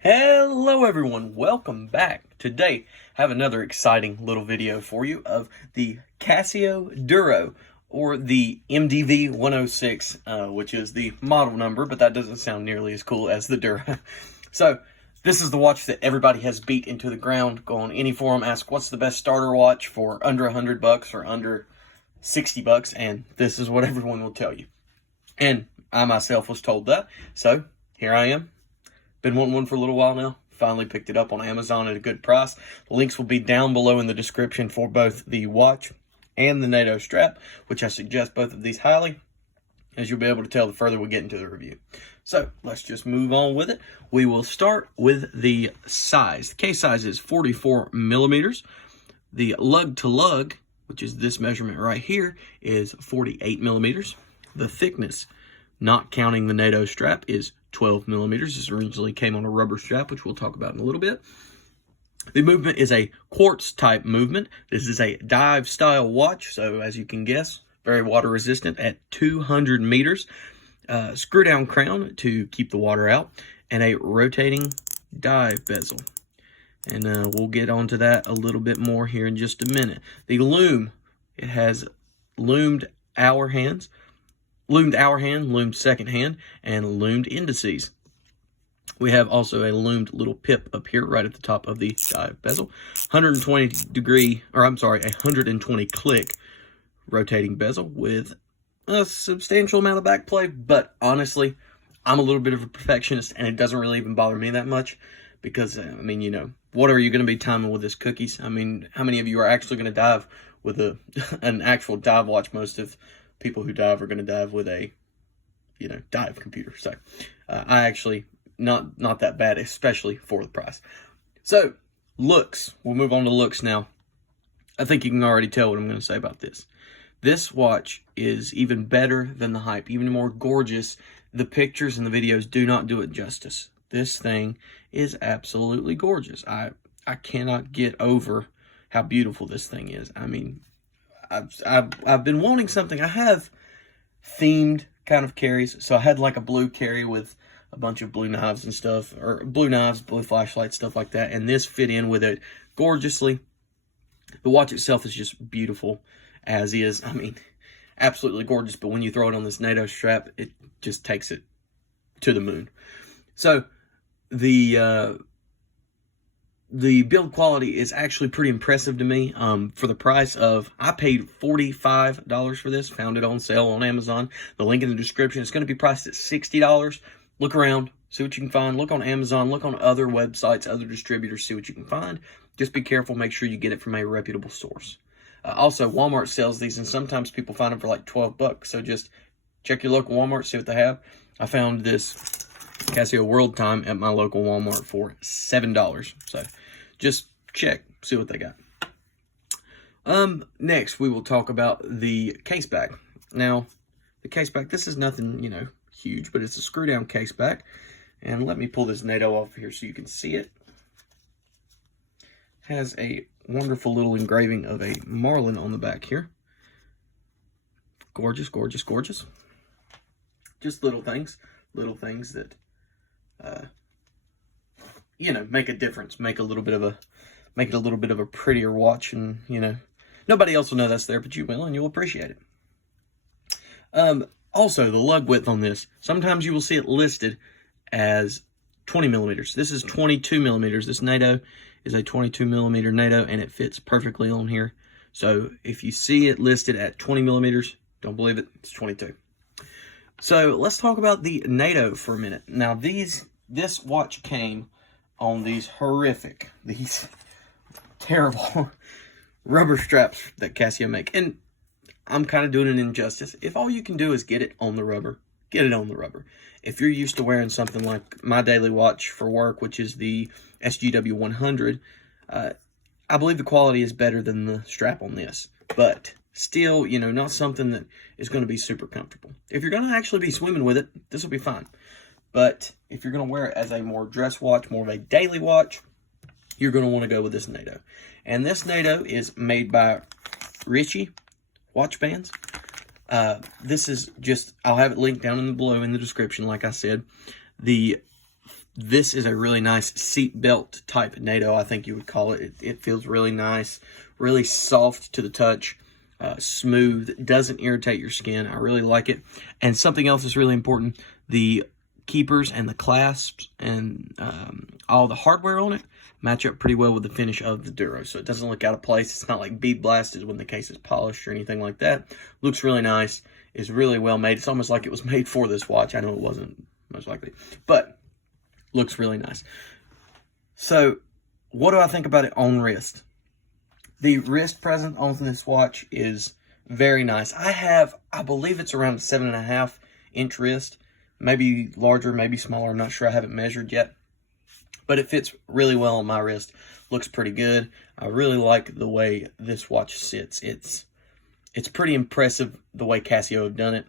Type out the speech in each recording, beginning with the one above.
Hello everyone, welcome back. Today I have another exciting little video for you of the Casio Duro, or the MDV-106, which is the model number, but that doesn't sound nearly as cool as the Duro. So this is the watch that everybody has beat into the ground. Go on any forum, ask what's the best starter watch for under $100 or under $60, and this is what everyone will tell you. And I myself was told that, so here I am. Been wanting one for a little while now. Finally picked it up on Amazon at a good price. The links will be down below in the description for both the watch and the NATO strap, which I suggest both of these highly, as you'll be able to tell the further we get into the review. So let's just move on with it. We will start with the size. The case size is 44 millimeters. The lug to lug, which is this measurement right here, is 48 millimeters. The thickness, not counting the NATO strap, is 12 millimeters. This originally came on a rubber strap, which we'll talk about in a little bit. The movement is a quartz type movement. This is a dive style watch, so as you can guess, very water resistant at 200 meters. Screw down crown to keep the water out, and a rotating dive bezel. And we'll get onto that a little bit more here in just a minute. The loom, it has loomed hour hand, loomed second hand, and loomed indices. We have also a loomed little pip up here right at the top of the dive bezel. 120 click rotating bezel with a substantial amount of back play, but honestly, I'm a little bit of a perfectionist and it doesn't really even bother me that much because, I mean, you know, what are you going to be timing with this cookies? I mean, how many of you are actually going to dive with an actual dive watch? Most of people who dive are going to dive with a, dive computer. So I actually, not that bad, especially for the price. So looks, we'll move on to looks now. I think you can already tell what I'm going to say about this. This watch is even better than the hype, even more gorgeous. The pictures and the videos do not do it justice. This thing is absolutely gorgeous. I cannot get over how beautiful this thing is. I mean, I've been wanting something. I have themed kind of carries. So I had like a blue carry with a bunch of blue knives and stuff, or blue knives, blue flashlights, stuff like that. And this fit in with it gorgeously. The watch itself is just beautiful as is. I mean, absolutely gorgeous. But when you throw it on this NATO strap, it just takes it to the moon. So the build quality is actually pretty impressive to me. For the price of, I paid $45 for this, found it on sale on Amazon. The link in the description. It's going to be priced at $60. Look around, see what you can find. Look on Amazon, look on other websites, other distributors, see what you can find. Just be careful, make sure you get it from a reputable source. Also, Walmart sells these, and sometimes people find them for like 12 bucks. So just check your local Walmart, see what they have. I found this Casio World Time at my local Walmart for $7. So just check, see what they got. Next, we will talk about the case back. Now, the case back, this is nothing, huge, but it's a screw down case back. And let me pull this NATO off here so you can see it. Has a wonderful little engraving of a marlin on the back here. Gorgeous, gorgeous, gorgeous. Just little things that make a difference, make it a little bit of a prettier watch, and nobody else will know that's there, but you will, and you'll appreciate it. Also, the lug width on this, sometimes you will see it listed as 20 millimeters. This is 22 millimeters. This NATO is a 22 millimeter NATO, and it fits perfectly on here. So if you see it listed at 20 millimeters, don't believe it, it's 22. So let's talk about the NATO for a minute. Now this watch came on these terrible rubber straps that Casio make. And I'm kind of doing an injustice. If all you can do is get it on the rubber, get it on the rubber. If you're used to wearing something like my daily watch for work, which is the SGW 100, I believe the quality is better than the strap on this. But still, not something that is going to be super comfortable. If you're going to actually be swimming with it, this will be fine. But if you're going to wear it as a more dress watch, more of a daily watch, you're going to want to go with this NATO. And this NATO is made by Ritche watch bands. This is just, I'll have it linked down in the below in the description, like I said. The This is a really nice seat belt type NATO, I think you would call it. It feels really nice, really soft to the touch, smooth, doesn't irritate your skin. I really like it. And something else is really important, the keepers and the clasps and all the hardware on it match up pretty well with the finish of the Duro, so it doesn't look out of place. It's not like bead blasted when the case is polished or anything like that. Looks really nice. It's really well made. It's almost like it was made for this watch. I know it wasn't, most likely, but looks really nice. So what do I think about it on wrist? The wrist present on this watch is very nice. I believe it's around a 7.5 inch wrist, maybe larger, maybe smaller. I'm not sure. I haven't measured yet, but it fits really well on my wrist. Looks pretty good. I really like the way this watch sits. It's pretty impressive the way Casio have done it.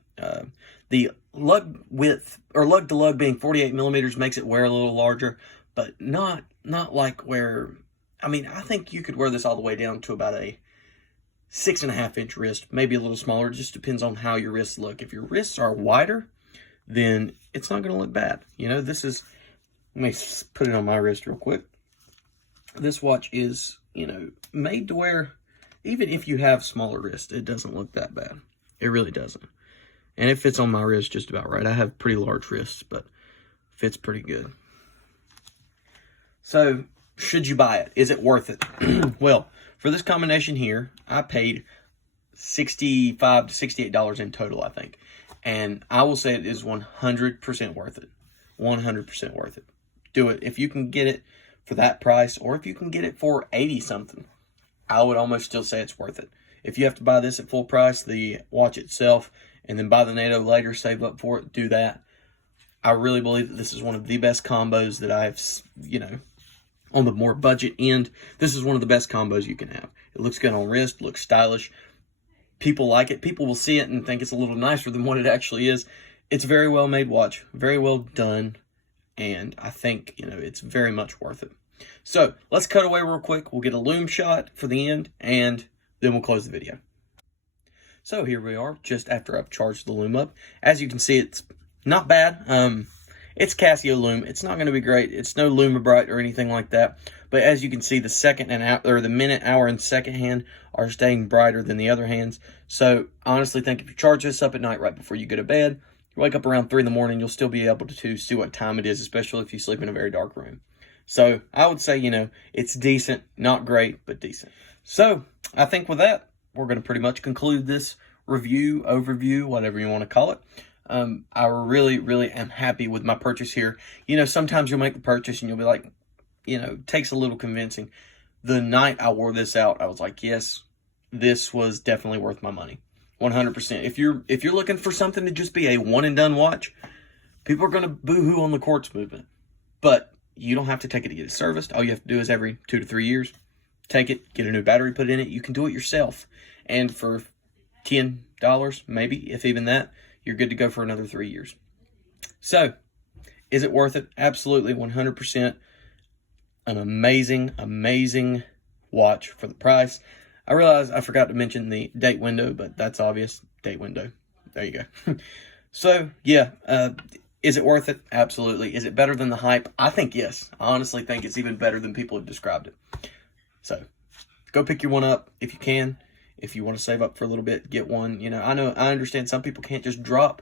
The lug width, or lug to lug, being 48 millimeters makes it wear a little larger, but not like where, I mean, I think you could wear this all the way down to about a 6.5 inch wrist, maybe a little smaller. It just depends on how your wrists look. If your wrists are wider, then it's not going to look bad. You know, this is, let me put it on my wrist real quick. This watch is, you know, made to wear, even if you have smaller wrists, it doesn't look that bad. It really doesn't. And it fits on my wrist just about right. I have pretty large wrists, but fits pretty good. So, should you buy it? Is it worth it? Well, for this combination here, I paid $65 to $68 in total, I think. And I will say it is 100% worth it. 100% worth it. Do it. If you can get it for that price, or if you can get it for 80 something, I would almost still say it's worth it. If you have to buy this at full price, the watch itself, and then buy the NATO later, save up for it, do that. I really believe that this is one of the best combos that I've, you know, on the more budget end. This is one of the best combos you can have. It looks good on wrist, looks stylish. People like it. People will see it and think it's a little nicer than what it actually is. It's a very well made watch, very well done, and I think, you know, it's very much worth it. So let's cut away real quick. We'll get a lume shot for the end, and then we'll close the video. So here we are, just after I've charged the lume up. As you can see, it's not bad. It's Casio lume. It's not going to be great. It's no LumiBrite or anything like that. But as you can see, the second and or the minute, hour, and second hand are staying brighter than the other hands. So I honestly think if you charge this up at night right before you go to bed, you wake up around 3 in the morning, you'll still be able to see what time it is, especially if you sleep in a very dark room. So I would say, you know, it's decent, not great, but decent. So I think with that, we're going to pretty much conclude this review, overview, whatever you want to call it. I really am happy with my purchase here. You know, sometimes you'll make the purchase and you'll be like, you know, it takes a little convincing. The night I wore this out, I was like, yes, this was definitely worth my money. 100%. If you're looking for something to just be a one and done watch, people are going to boo-hoo on the quartz movement. But you don't have to take it to get it serviced. All you have to do is every 2 to 3 years, take it, get a new battery put in it. You can do it yourself. And for $10, maybe, if even that, you're good to go for another 3 years. So, is it worth it? Absolutely, 100%. An amazing watch for the price. I realize I forgot to mention the date window, but that's obvious. Date window. There you go. So, yeah, is it worth it? Absolutely. Is it better than the hype? I think yes. I honestly think it's even better than people have described it. So, go pick your one up if you can. If you want to save up for a little bit, get one. You know, I understand some people can't just drop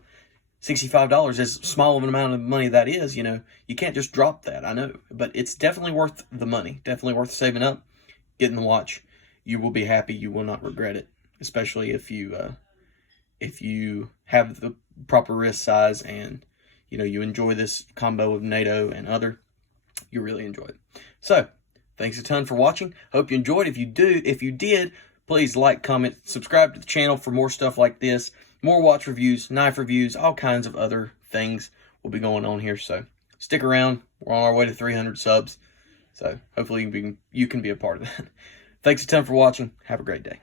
$65, as small of an amount of money that is. You know, you can't just drop that. I know, but it's definitely worth the money. Definitely worth saving up, getting the watch. You will be happy. You will not regret it, especially if you have the proper wrist size and, you know, you enjoy this combo of NATO and other. You really enjoy it. So, thanks a ton for watching. Hope you enjoyed. If you did, please like, comment, subscribe to the channel for more stuff like this. More watch reviews, knife reviews, all kinds of other things will be going on here. So stick around. We're on our way to 300 subs. So hopefully you can be a part of that. Thanks a ton for watching. Have a great day.